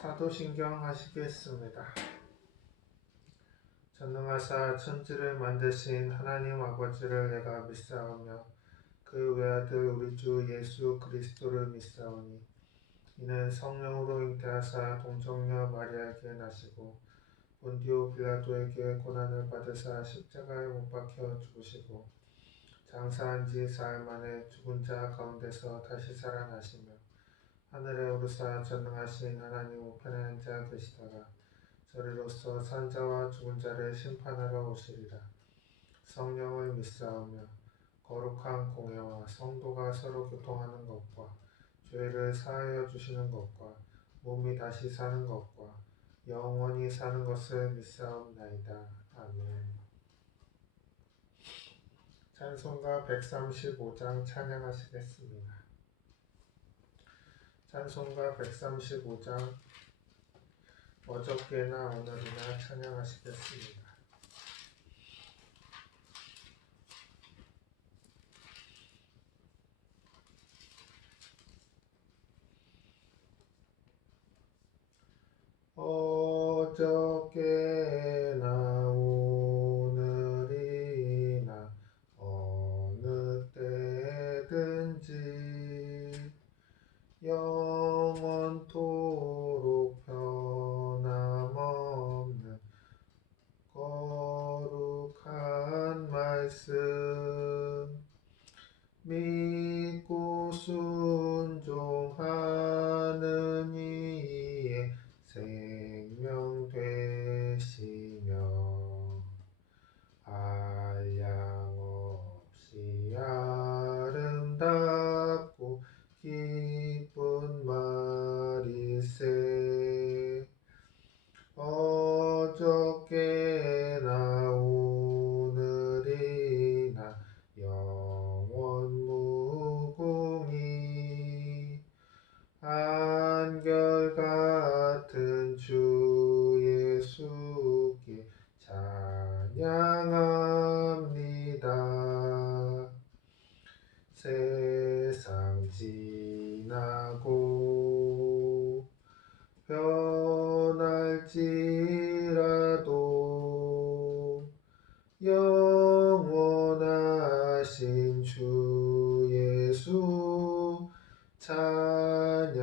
사도신경 하시겠습니다. 전능하사 천지를 만드신 하나님 아버지를 내가 믿사오며 그 외아들 우리 주 예수 그리스도를 믿사오니 이는 성령으로 잉태하사 동정녀 마리아에게 나시고 본디오 빌라도에게 고난을 받으사 십자가에 못 박혀 죽으시고 장사한 지 사흘 만에 죽은 자 가운데서 다시 살아나시며 하늘에 오르사 전능하신 하나님 우편에 앉아 계시다가 저리로서 산 자와 죽은 자를 심판하러 오시리라. 성령을 믿사오며 거룩한 공회와 성도가 서로 교통하는 것과 죄를 사하여 주시는 것과 몸이 다시 사는 것과 영원히 사는 것을 믿사옵나이다. 아멘. 찬송가 135장 찬양하시겠습니다. 찬송가 135장 어저께나 오늘이나 찬양하시겠습니다. 어저께나 오늘이나 어느 때든지 영원토록 변함없는 거룩한 말씀 믿고 순종하는 이의 생명 되시며 한량없이 아름답고 기쁜 말일세. 어저께나 오늘이나 영원 무궁히 한결같은 주 예수께 찬양합니다. 세상 지나고 변할지라도 영원하신 주 예수 찬양합니다.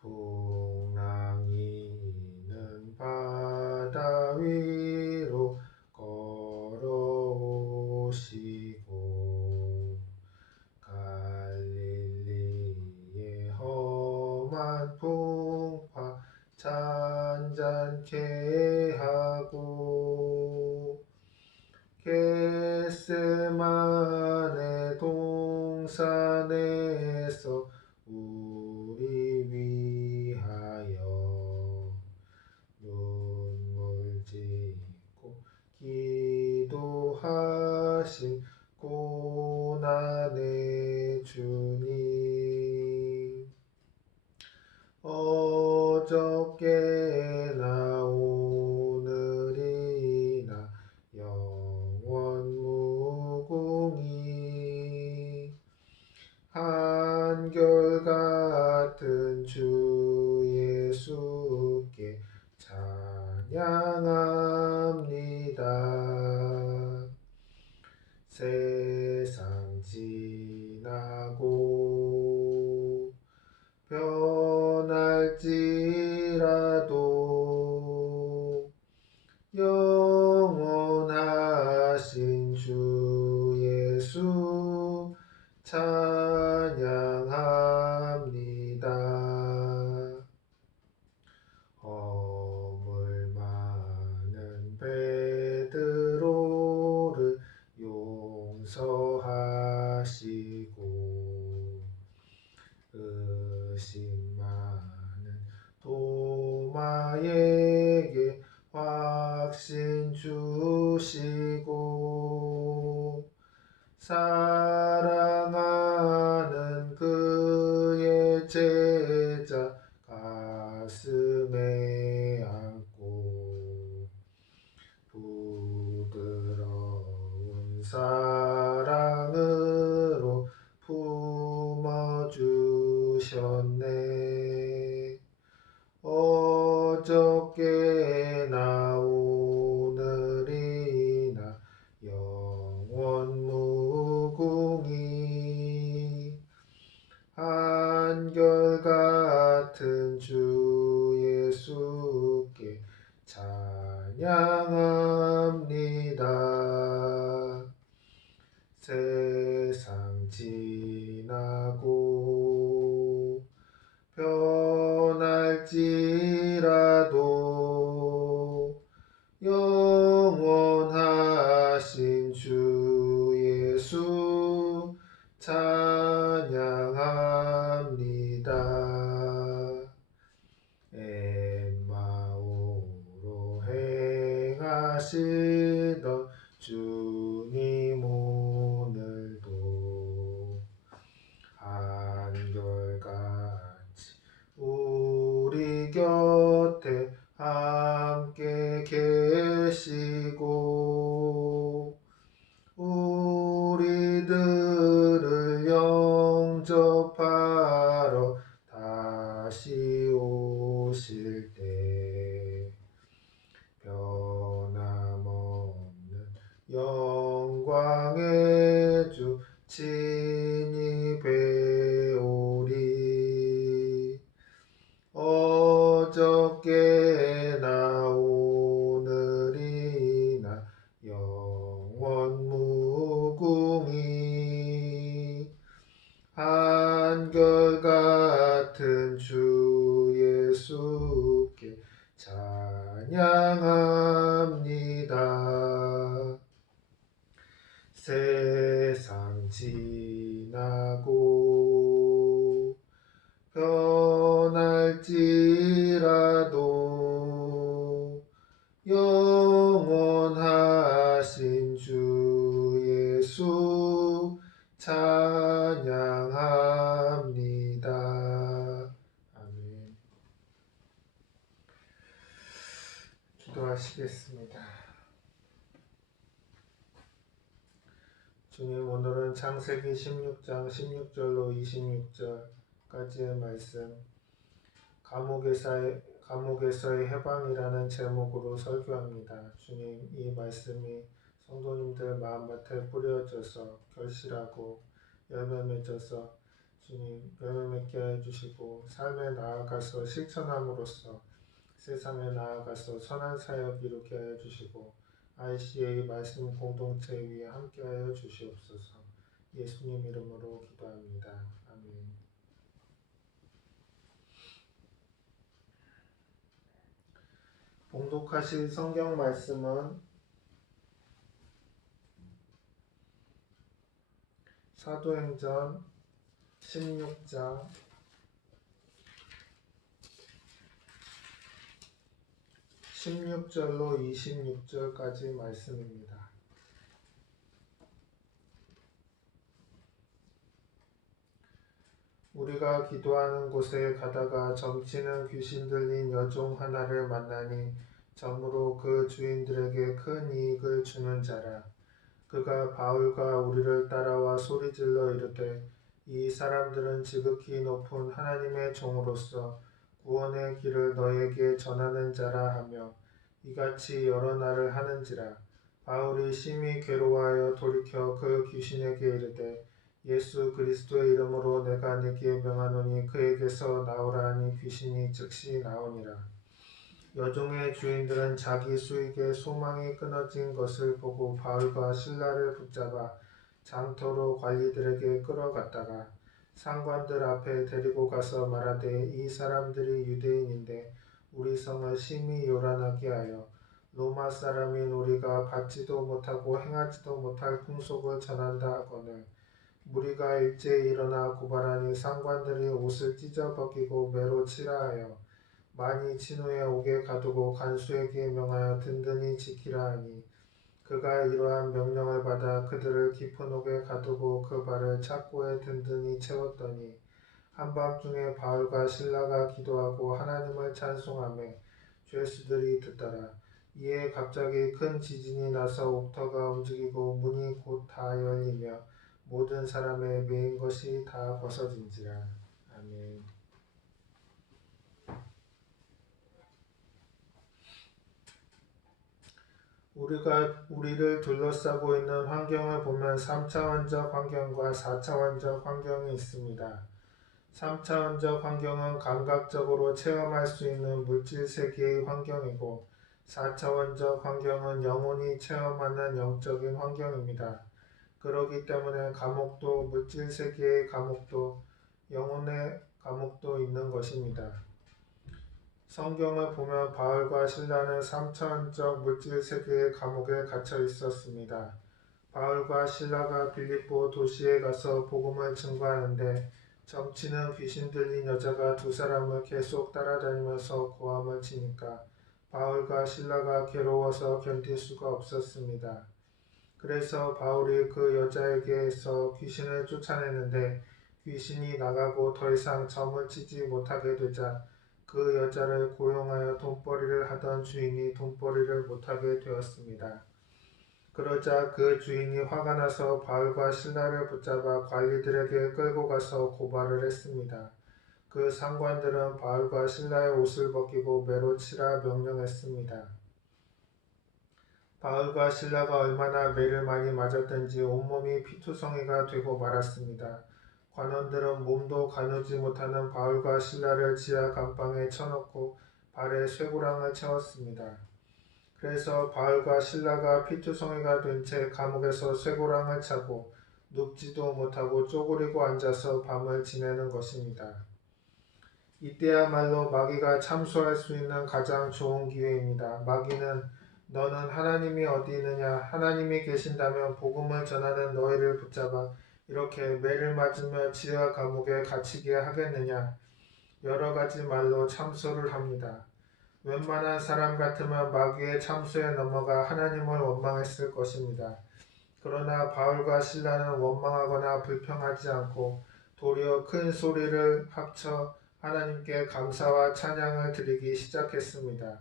풍랑이는 바다 위로 걸어오시고 갈릴리의 험한 풍파 잔잔케 하고 겟세마네 동산에서 우리 위하여 눈물 짓고 기도하신 고난의 주님 어저께나 오늘이나 영원 무궁히 한결같은 주 예수께 찬양합니다. 세상 지나고 변할지라도 영원하신 주 예수 찬양합니다. 허물 많은 베드로를 용서하시고 의심 많은 도마에게 확신 주시고 사랑하는 그의 제자 가슴에 안고 부드러운 사랑으로 품어주 어저께나 오늘이나 영원 무궁히 한결같은 주 예수께 찬양합니다. 세상 지나고 변할지라도 영원하신 주 예수 찬양합니다. 엠마오로 행하시던 주님 오늘도 한결같이 우리 곁에 함께 계시고 우리들을 영접하러 다시 오실 때 변함없는 영광의 주 친히 뵈오리. 어저께나 오늘이나 영원 무궁히 한결같은 주 예수께 찬양합니다. 세상 지나고 변할지라도 영원하신 주 예수 찬양합니다. 아멘. 기도하시겠습니다. 주님, 오늘은 창세기 16장 16절로 26절까지의 말씀, 감옥에서의 해방이라는 제목으로 설교합니다. 주님, 이 말씀이 성도님들 마음밭에 뿌려져서 결실하고 열매 맺어서 주님 열매 맺게 해주시고 삶에 나아가서 실천함으로써 세상에 나아가서 선한 사역 이루게 해주시고 ICA 말씀 공동체 위에 함께하여 주시옵소서. 예수님 이름으로 기도합니다. 아멘. 봉독하실 성경 말씀은 사도행전 16장 16절로 26절까지 말씀입니다. 우리가 기도하는 곳에 가다가 점치는 귀신 들린 여종 하나를 만나니 점으로 그 주인들에게 큰 이익을 주는 자라. 그가 바울과 우리를 따라와 소리질러 이르되 이 사람들은 지극히 높은 하나님의 종으로서 구원의 길을 너에게 전하는 자라 하며 이같이 여러 날을 하는지라. 바울이 심히 괴로워하여 돌이켜 그 귀신에게 이르되 예수 그리스도의 이름으로 내가 네게 명하노니 그에게서 나오라 하니 귀신이 즉시 나오니라. 여종의 주인들은 자기 수익에 소망이 끊어진 것을 보고 바울과 실라를 붙잡아 장터로 관리들에게 끌어갔다가 상관들 앞에 데리고 가서 말하되 이 사람들이 유대인인데 우리 성을 심히 요란하게 하여 로마 사람인 우리가 받지도 못하고 행하지도 못할 풍속을 전한다 하거늘 무리가 일제히 일어나 고발하니 상관들이 옷을 찢어 벗기고 매로 치라 하여 많이 친 후에 옥에 가두고 간수에게 명하여 든든히 지키라 하니 그가 이러한 명령을 받아 그들을 깊은 옥에 가두고 그 발을 착고에 든든히 채웠더니 한밤중에 바울과 실라가 기도하고 하나님을 찬송하며 죄수들이 듣더라. 이에 갑자기 큰 지진이 나서 옥터가 움직이고 문이 곧 다 열리며 모든 사람의 매인 것이 다 벗어진지라. 아멘. 우리를 둘러싸고 있는 환경을 보면 3차원적 환경과 4차원적 환경이 있습니다. 3차원적 환경은 감각적으로 체험할 수 있는 물질 세계의 환경이고 4차원적 환경은 영혼이 체험하는 영적인 환경입니다. 그렇기 때문에 감옥도 물질 세계의 감옥도 영혼의 감옥도 있는 것입니다. 성경을 보면 바울과 실라는 3차원적 물질 세계의 감옥에 갇혀 있었습니다. 바울과 실라가 빌립보 도시에 가서 복음을 증거하는데 점치는 귀신 들린 여자가 두 사람을 계속 따라다니면서 고함을 치니까 바울과 실라가 괴로워서 견딜 수가 없었습니다. 그래서 바울이 그 여자에게서 귀신을 쫓아내는데 귀신이 나가고 더 이상 점을 치지 못하게 되자 그 여자를 고용하여 돈벌이를 하던 주인이 돈벌이를 못하게 되었습니다. 그러자 그 주인이 화가 나서 바울과 실라를 붙잡아 관리들에게 끌고 가서 고발을 했습니다. 그 상관들은 바울과 실라의 옷을 벗기고 매로 치라 명령했습니다. 바울과 실라가 얼마나 매를 많이 맞았던지 온몸이 피투성이가 되고 말았습니다. 관원들은 몸도 가누지 못하는 바울과 실라를 지하 감방에 쳐넣고 발에 쇠고랑을 채웠습니다. 그래서 바울과 실라가 피투성이가 된 채 감옥에서 쇠고랑을 차고 눕지도 못하고 쪼그리고 앉아서 밤을 지내는 것입니다. 이때야말로 마귀가 참소할 수 있는 가장 좋은 기회입니다. 마귀는 너는 하나님이 어디 있느냐? 하나님이 계신다면 복음을 전하는 너희를 붙잡아 이렇게 매를 맞으며 지하 감옥에 갇히게 하겠느냐? 여러 가지 말로 참소를 합니다. 웬만한 사람 같으면 마귀의 참소에 넘어가 하나님을 원망했을 것입니다. 그러나 바울과 실라는 원망하거나 불평하지 않고 도리어 큰 소리를 합쳐 하나님께 감사와 찬양을 드리기 시작했습니다.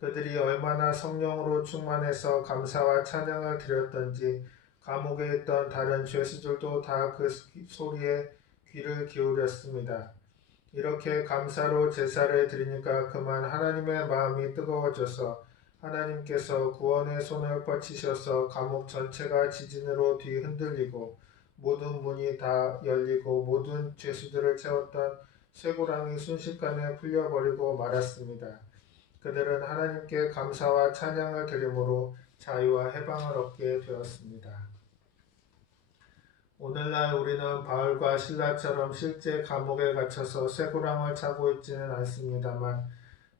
그들이 얼마나 성령으로 충만해서 감사와 찬양을 드렸던지 감옥에 있던 다른 죄수들도 다 그 소리에 귀를 기울였습니다. 이렇게 감사로 제사를 드리니까 그만 하나님의 마음이 뜨거워져서 하나님께서 구원의 손을 뻗치셔서 감옥 전체가 지진으로 뒤흔들리고 모든 문이 다 열리고 모든 죄수들을 채웠던 쇠고랑이 순식간에 풀려버리고 말았습니다. 그들은 하나님께 감사와 찬양을 드림으로 자유와 해방을 얻게 되었습니다. 오늘날 우리는 바울과 실라처럼 실제 감옥에 갇혀서 쇠고랑을 차고 있지는 않습니다만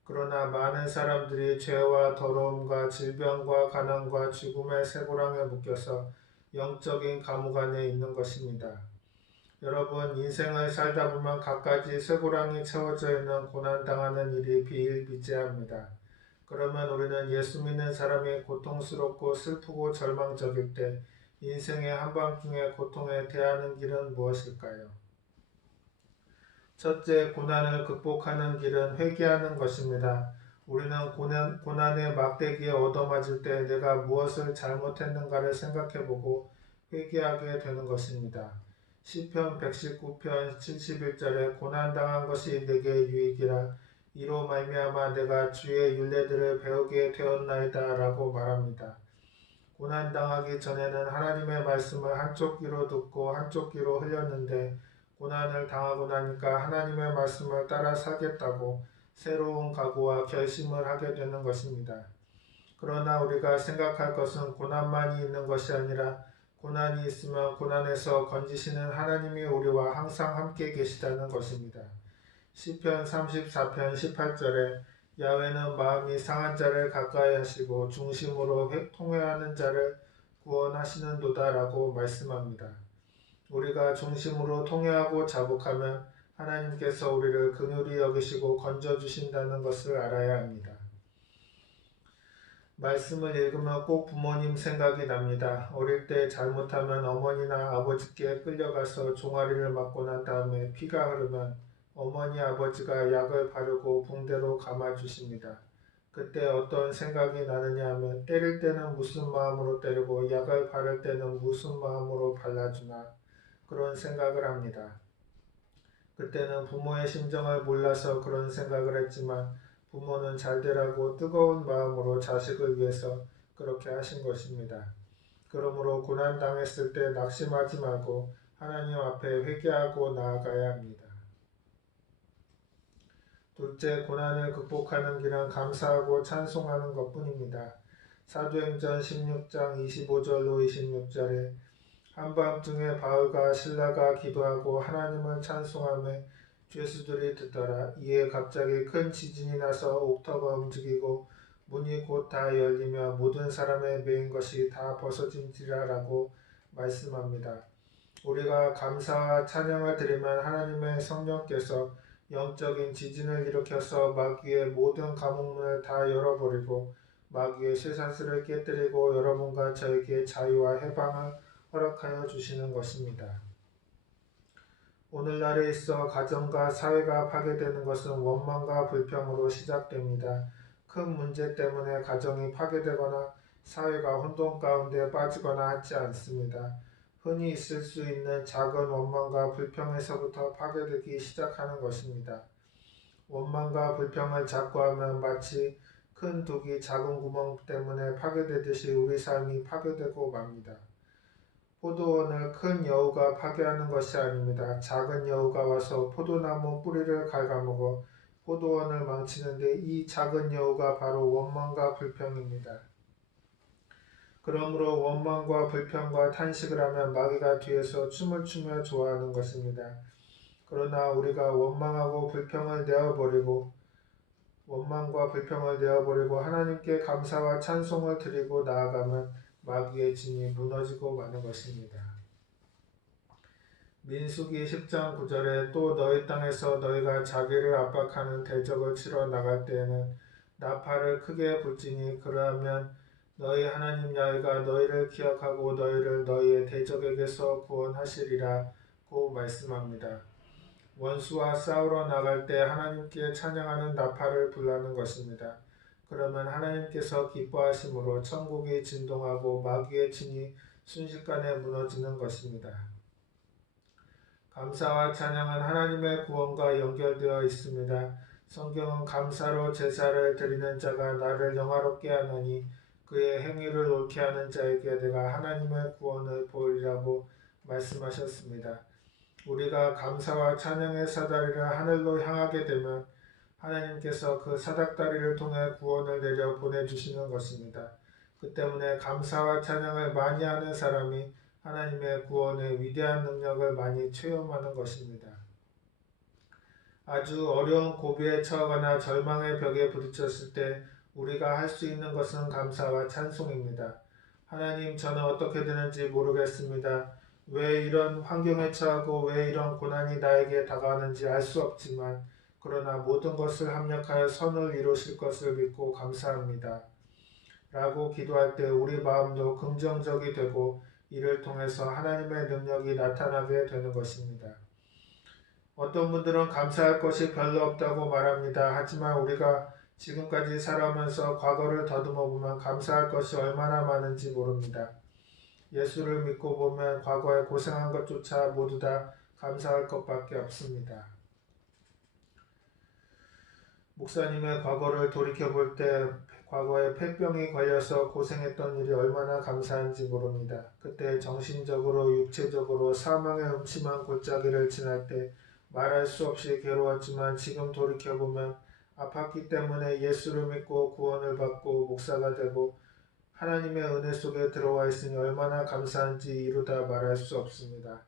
그러나 많은 사람들이 죄와 더러움과 질병과 가난과 죽음의 쇠고랑에 묶여서 영적인 감옥 안에 있는 것입니다. 여러분, 인생을 살다 보면 갖가지 쇠고랑이 채워져 있는 고난당하는 일이 비일비재합니다. 그러면 우리는 예수 믿는 사람이 고통스럽고 슬프고 절망적일 때 인생의 한밤중에 고통에 대하는 길은 무엇일까요? 첫째, 고난을 극복하는 길은 회개하는 것입니다. 우리는 고난의 막대기에 얻어맞을 때 내가 무엇을 잘못했는가를 생각해보고 회개하게 되는 것입니다. 시편 119편 71절에 고난당한 것이 내게 유익이라 이로 말미암아 내가 주의 율례들을 배우게 되었나이다 라고 말합니다. 고난당하기 전에는 하나님의 말씀을 한쪽 귀로 듣고 한쪽 귀로 흘렸는데 고난을 당하고 나니까 하나님의 말씀을 따라 살겠다고 새로운 각오와 결심을 하게 되는 것입니다. 그러나 우리가 생각할 것은 고난만이 있는 것이 아니라 고난이 있으면 고난에서 건지시는 하나님이 우리와 항상 함께 계시다는 것입니다. 시편 34편 18절에 야훼는 마음이 상한 자를 가까이 하시고 중심으로 통회하는 자를 구원하시는도다 라고 말씀합니다. 우리가 중심으로 통회하고 자복하면 하나님께서 우리를 긍휼히 여기시고 건져주신다는 것을 알아야 합니다. 말씀을 읽으면 꼭 부모님 생각이 납니다. 어릴 때 잘못하면 어머니나 아버지께 끌려가서 종아리를 맞고 난 다음에 피가 흐르면 어머니 아버지가 약을 바르고 붕대로 감아주십니다. 그때 어떤 생각이 나느냐 하면 때릴 때는 무슨 마음으로 때리고 약을 바를 때는 무슨 마음으로 발라주나 그런 생각을 합니다. 그때는 부모의 심정을 몰라서 그런 생각을 했지만 부모는 잘되라고 뜨거운 마음으로 자식을 위해서 그렇게 하신 것입니다. 그러므로 고난당했을 때 낙심하지 말고 하나님 앞에 회개하고 나아가야 합니다. 둘째, 고난을 극복하는 길은 감사하고 찬송하는 것뿐입니다. 사도행전 16장 25절로 26절에 한밤중에 바울과 실라가 기도하고 하나님을 찬송하며 죄수들이 듣더라. 이에 갑자기 큰 지진이 나서 옥터가 움직이고 문이 곧 다 열리며 모든 사람의 매인 것이 다 벗어진지라라고 말씀합니다. 우리가 감사와 찬양을 드리면 하나님의 성령께서 영적인 지진을 일으켜서 마귀의 모든 감옥문을 다 열어버리고 마귀의 쇠사슬을 깨뜨리고 여러분과 저에게 자유와 해방을 허락하여 주시는 것입니다. 오늘날에 있어 가정과 사회가 파괴되는 것은 원망과 불평으로 시작됩니다. 큰 문제 때문에 가정이 파괴되거나 사회가 혼돈 가운데 빠지거나 하지 않습니다. 흔히 있을 수 있는 작은 원망과 불평에서부터 파괴되기 시작하는 것입니다. 원망과 불평을 자꾸 하면 마치 큰 둑이 작은 구멍 때문에 파괴되듯이 우리 삶이 파괴되고 맙니다. 포도원을 큰 여우가 파괴하는 것이 아닙니다. 작은 여우가 와서 포도나무 뿌리를 갉아먹어 포도원을 망치는데 이 작은 여우가 바로 원망과 불평입니다. 그러므로 원망과 불평과 탄식을 하면 마귀가 뒤에서 춤을 추며 좋아하는 것입니다. 그러나 우리가 원망과 불평을 내어버리고 하나님께 감사와 찬송을 드리고 나아가면 마귀의 진이 무너지고 마는 것입니다. 민수기 10장 9절에 또 너희 땅에서 너희가 자기를 압박하는 대적을 치러 나갈 때에는 나팔을 크게 불지니 그러하면 너희 하나님 야훼가 너희를 기억하고 너희를 너희의 대적에게서 구원하시리라고 말씀합니다. 원수와 싸우러 나갈 때 하나님께 찬양하는 나팔을 불라는 것입니다. 그러면 하나님께서 기뻐하심으로 천국이 진동하고 마귀의 진이 순식간에 무너지는 것입니다. 감사와 찬양은 하나님의 구원과 연결되어 있습니다. 성경은 감사로 제사를 드리는 자가 나를 영화롭게 하나니 그의 행위를 옳게 하는 자에게 내가 하나님의 구원을 보이리라고 말씀하셨습니다. 우리가 감사와 찬양의 사다리를 하늘로 향하게 되면 하나님께서 그 사닥다리를 통해 구원을 내려 보내주시는 것입니다. 그 때문에 감사와 찬양을 많이 하는 사람이 하나님의 구원의 위대한 능력을 많이 체험하는 것입니다. 아주 어려운 고비에 처하거나 절망의 벽에 부딪혔을 때 우리가 할 수 있는 것은 감사와 찬송입니다. 하나님, 저는 어떻게 되는지 모르겠습니다. 왜 이런 환경에 처하고 왜 이런 고난이 나에게 다가오는지 알 수 없지만 그러나 모든 것을 합력하여 선을 이루실 것을 믿고 감사합니다. 라고 기도할 때 우리 마음도 긍정적이 되고 이를 통해서 하나님의 능력이 나타나게 되는 것입니다. 어떤 분들은 감사할 것이 별로 없다고 말합니다. 하지만 우리가 지금까지 살아오면서 과거를 더듬어 보면 감사할 것이 얼마나 많은지 모릅니다. 예수를 믿고 보면 과거에 고생한 것조차 모두 다 감사할 것밖에 없습니다. 목사님의 과거를 돌이켜볼 때 과거에 폐병이 걸려서 고생했던 일이 얼마나 감사한지 모릅니다. 그때 정신적으로 육체적으로 사망의 음침한 골짜기를 지날 때 말할 수 없이 괴로웠지만 지금 돌이켜보면 아팠기 때문에 예수를 믿고 구원을 받고 목사가 되고 하나님의 은혜 속에 들어와 있으니 얼마나 감사한지 이루다 말할 수 없습니다.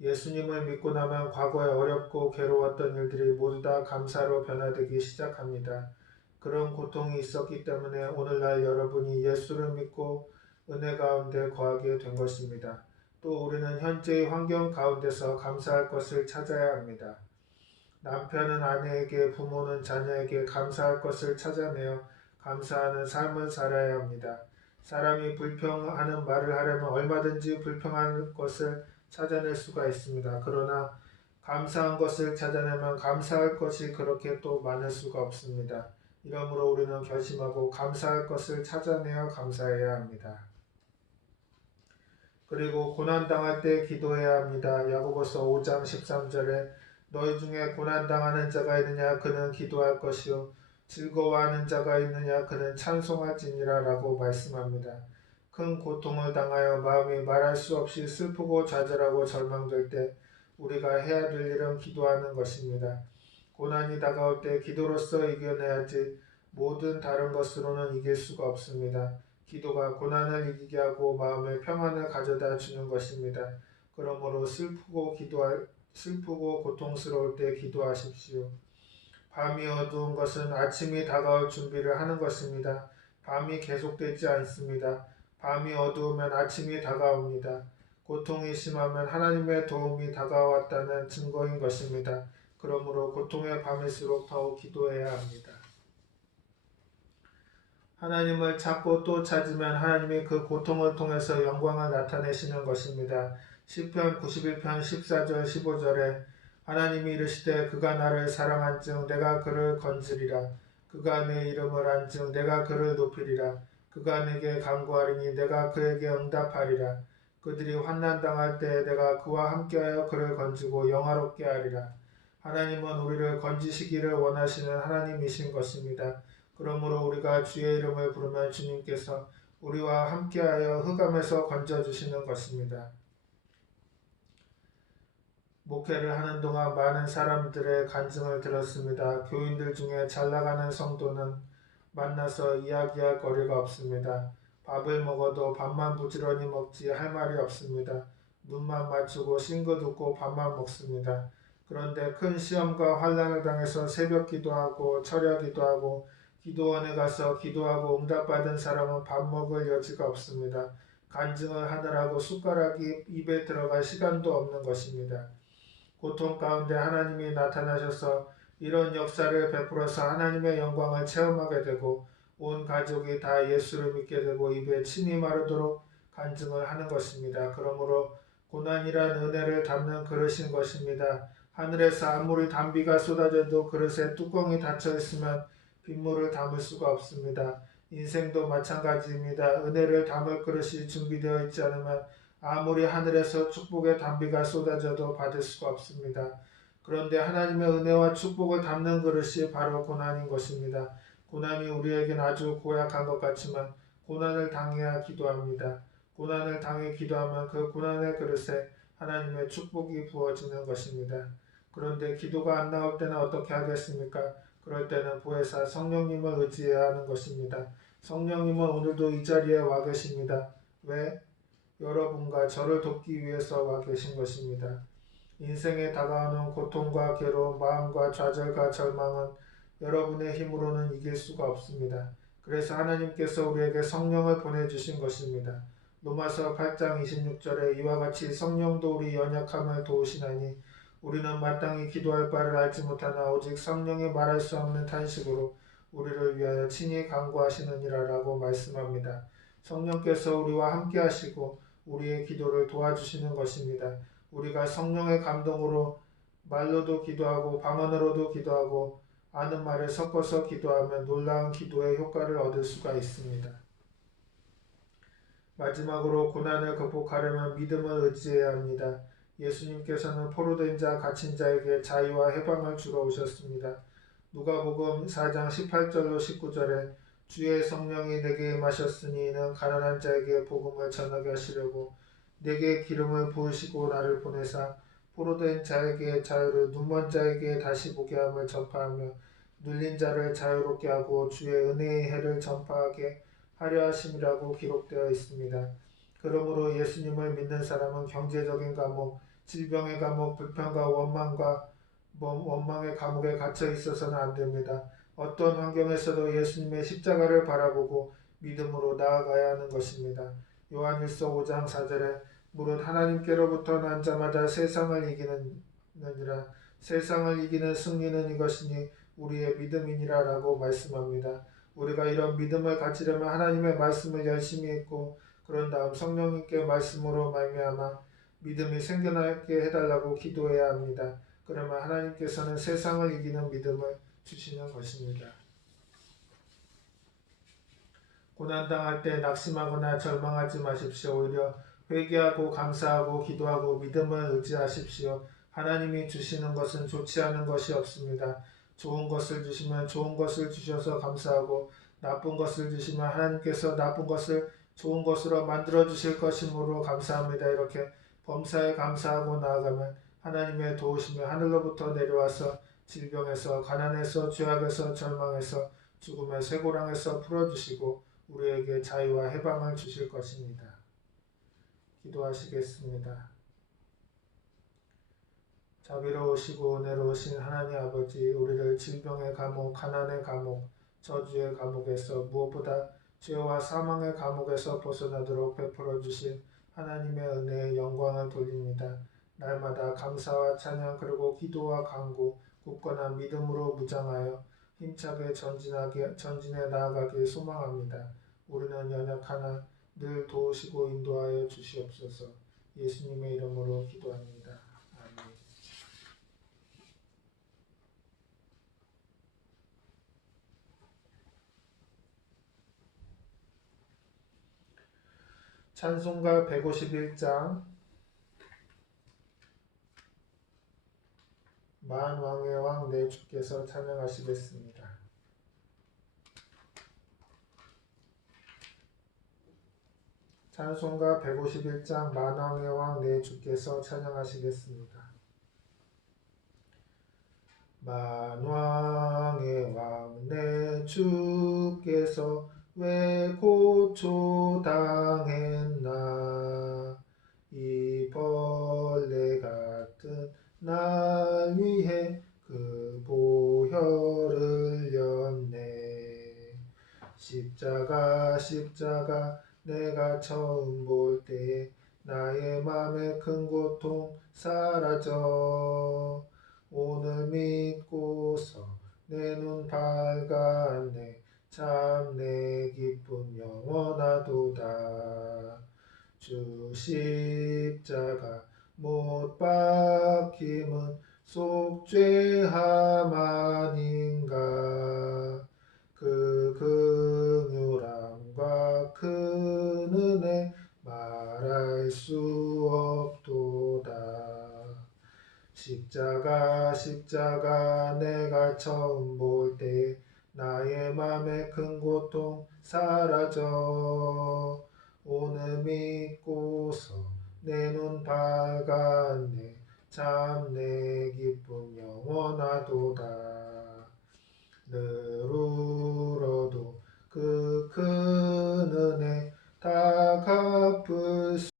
예수님을 믿고 나면 과거에 어렵고 괴로웠던 일들이 모두 다 감사로 변화되기 시작합니다. 그런 고통이 있었기 때문에 오늘날 여러분이 예수를 믿고 은혜 가운데 거하게 된 것입니다. 또 우리는 현재의 환경 가운데서 감사할 것을 찾아야 합니다. 남편은 아내에게, 부모는 자녀에게 감사할 것을 찾아내어 감사하는 삶을 살아야 합니다. 사람이 불평하는 말을 하려면 얼마든지 불평하는 것을 찾아낼 수가 있습니다. 그러나 감사한 것을 찾아내면 감사할 것이 그렇게 또 많을 수가 없습니다. 이러므로 우리는 결심하고 감사할 것을 찾아내어 감사해야 합니다. 그리고 고난당할 때 기도해야 합니다. 야고보서 5장 13절에 너희 중에 고난당하는 자가 있느냐 그는 기도할 것이요 즐거워하는 자가 있느냐 그는 찬송할지니라 라고 말씀합니다. 큰 고통을 당하여 마음이 말할 수 없이 슬프고 좌절하고 절망될 때 우리가 해야 될 일은 기도하는 것입니다. 고난이 다가올 때 기도로서 이겨내야지 모든 다른 것으로는 이길 수가 없습니다. 기도가 고난을 이기게 하고 마음의 평안을 가져다 주는 것입니다. 그러므로 슬프고 고통스러울 때 기도하십시오. 밤이 어두운 것은 아침이 다가올 준비를 하는 것입니다. 밤이 계속되지 않습니다. 밤이 어두우면 아침이 다가옵니다. 고통이 심하면 하나님의 도움이 다가왔다는 증거인 것입니다. 그러므로 고통의 밤일수록 더욱 기도해야 합니다. 하나님을 찾고 또 찾으면 하나님이 그 고통을 통해서 영광을 나타내시는 것입니다. 시편 91편 14절 15절에 하나님이 이르시되 그가 나를 사랑한즉 내가 그를 건지리라. 그가 내 이름을 안즉 내가 그를 높이리라. 그가 내게 간구하리니 내가 그에게 응답하리라. 그들이 환난당할 때 내가 그와 함께하여 그를 건지고 영화롭게 하리라. 하나님은 우리를 건지시기를 원하시는 하나님이신 것입니다. 그러므로 우리가 주의 이름을 부르면 주님께서 우리와 함께하여 흑암에서 건져주시는 것입니다. 목회를 하는 동안 많은 사람들의 간증을 들었습니다. 교인들 중에 잘나가는 성도는 만나서 이야기할 거리가 없습니다. 밥을 먹어도 밥만 부지런히 먹지 할 말이 없습니다. 눈만 맞추고 싱긋 웃고 밥만 먹습니다. 그런데 큰 시험과 환난을 당해서 새벽 기도하고 철야 기도하고 기도원에 가서 기도하고 응답받은 사람은 밥 먹을 여지가 없습니다. 간증을 하느라고 숟가락이 입에 들어갈 시간도 없는 것입니다. 고통 가운데 하나님이 나타나셔서 이런 역사를 베풀어서 하나님의 영광을 체험하게 되고 온 가족이 다 예수를 믿게 되고 입에 침이 마르도록 간증을 하는 것입니다. 그러므로 고난이란 은혜를 담는 그릇인 것입니다. 하늘에서 아무리 단비가 쏟아져도 그릇에 뚜껑이 닫혀 있으면 빗물을 담을 수가 없습니다. 인생도 마찬가지입니다. 은혜를 담을 그릇이 준비되어 있지 않으면 아무리 하늘에서 축복의 단비가 쏟아져도 받을 수가 없습니다. 그런데 하나님의 은혜와 축복을 담는 그릇이 바로 고난인 것입니다. 고난이 우리에겐 아주 고약한 것 같지만 고난을 당해야 기도합니다. 고난을 당해 기도하면 그 고난의 그릇에 하나님의 축복이 부어지는 것입니다. 그런데 기도가 안 나올 때는 어떻게 하겠습니까? 그럴 때는 보혜사 성령님을 의지해야 하는 것입니다. 성령님은 오늘도 이 자리에 와 계십니다. 왜? 여러분과 저를 돕기 위해서 와 계신 것입니다. 인생에 다가오는 고통과 괴로움, 마음과 좌절과 절망은 여러분의 힘으로는 이길 수가 없습니다. 그래서 하나님께서 우리에게 성령을 보내주신 것입니다. 로마서 8장 26절에 이와 같이 성령도 우리 연약함을 도우시나니 우리는 마땅히 기도할 바를 알지 못하나 오직 성령이 말할 수 없는 탄식으로 우리를 위하여 친히 간구하시느니라 라고 말씀합니다. 성령께서 우리와 함께 하시고 우리의 기도를 도와주시는 것입니다. 우리가 성령의 감동으로 말로도 기도하고 방언으로도 기도하고 아는 말을 섞어서 기도하면 놀라운 기도의 효과를 얻을 수가 있습니다. 마지막으로 고난을 극복하려면 믿음을 의지해야 합니다. 예수님께서는 포로된 자, 갇힌 자에게 자유와 해방을 주러 오셨습니다. 누가복음 4장 18절로 19절에 주의 성령이 내게 임하셨으니 이는 가난한 자에게 복음을 전하게 하시려고 내게 기름을 부으시고 나를 보내사 포로된 자에게 자유를 눈먼 자에게 다시 보게 함을 전파하며 눌린 자를 자유롭게 하고 주의 은혜의 해를 전파하게 하려 하심이라고 기록되어 있습니다. 그러므로 예수님을 믿는 사람은 경제적인 감옥, 질병의 감옥, 불평과 원망의 감옥에 갇혀 있어서는 안 됩니다. 어떤 환경에서도 예수님의 십자가를 바라보고 믿음으로 나아가야 하는 것입니다. 요한일서 5장 4절에 무릇 하나님께로부터 난 자마다 세상을 이기느니라. 세상을 이기는 승리는 이것이니 우리의 믿음이니라 라고 말씀합니다. 우리가 이런 믿음을 가지려면 하나님의 말씀을 열심히 읽고 그런 다음 성령님께 말씀으로 말미암아 믿음이 생겨나게 해달라고 기도해야 합니다. 그러면 하나님께서는 세상을 이기는 믿음을 주시는 것입니다. 고난당할 때 낙심하거나 절망하지 마십시오. 오히려 회개하고 감사하고 기도하고 믿음을 의지하십시오. 하나님이 주시는 것은 좋지 않은 것이 없습니다. 좋은 것을 주시면 좋은 것을 주셔서 감사하고 나쁜 것을 주시면 하나님께서 나쁜 것을 좋은 것으로 만들어 주실 것이므로 감사합니다. 이렇게 범사에 감사하고 나아가면 하나님의 도우심이 하늘로부터 내려와서 질병에서 가난에서 죄악에서 절망에서 죽음의 쇠고랑에서 풀어주시고 우리에게 자유와 해방을 주실 것입니다. 기도하시겠습니다. 자비로우시고 은혜로우신 하나님 아버지, 우리를 질병의 감옥, 가난의 감옥, 저주의 감옥에서 무엇보다 죄와 사망의 감옥에서 벗어나도록 베풀어 주신 하나님의 은혜에 영광을 돌립니다. 날마다 감사와 찬양 그리고 기도와 간구, 굳건한 믿음으로 무장하여 힘차게 전진해 나아가길 소망합니다. 우리는 연약하나 늘 도우시고 인도하여 주시옵소서. 예수님의 이름으로 기도합니다. 아멘. 찬송가 151장 만왕의 왕 내 주께서 찬양하시겠습니다. 찬송가 151장 만왕의 왕 내 주께서 찬양하시겠습니다. 만왕의 왕 내 주께서 왜 고초당했나 이 벌레 같은 날 위해 그 보혈을 흘렸네. 십자가 내가 처음 볼 때에 나의 맘에 큰 고통 사라져. 오늘 믿고서 내 눈 밝았네. 참 내 기쁨 영원하도다. 주 십자가 못 박힘은 속죄함 아닌가. 그 긍휼함과 큰 은혜 말할 수 없도다. 십자가 내가 처음 볼 때 나의 맘에 큰 고통 사라져. 오늘 믿고서 내 눈 밝았네. 참 내 기쁨 영원하도다.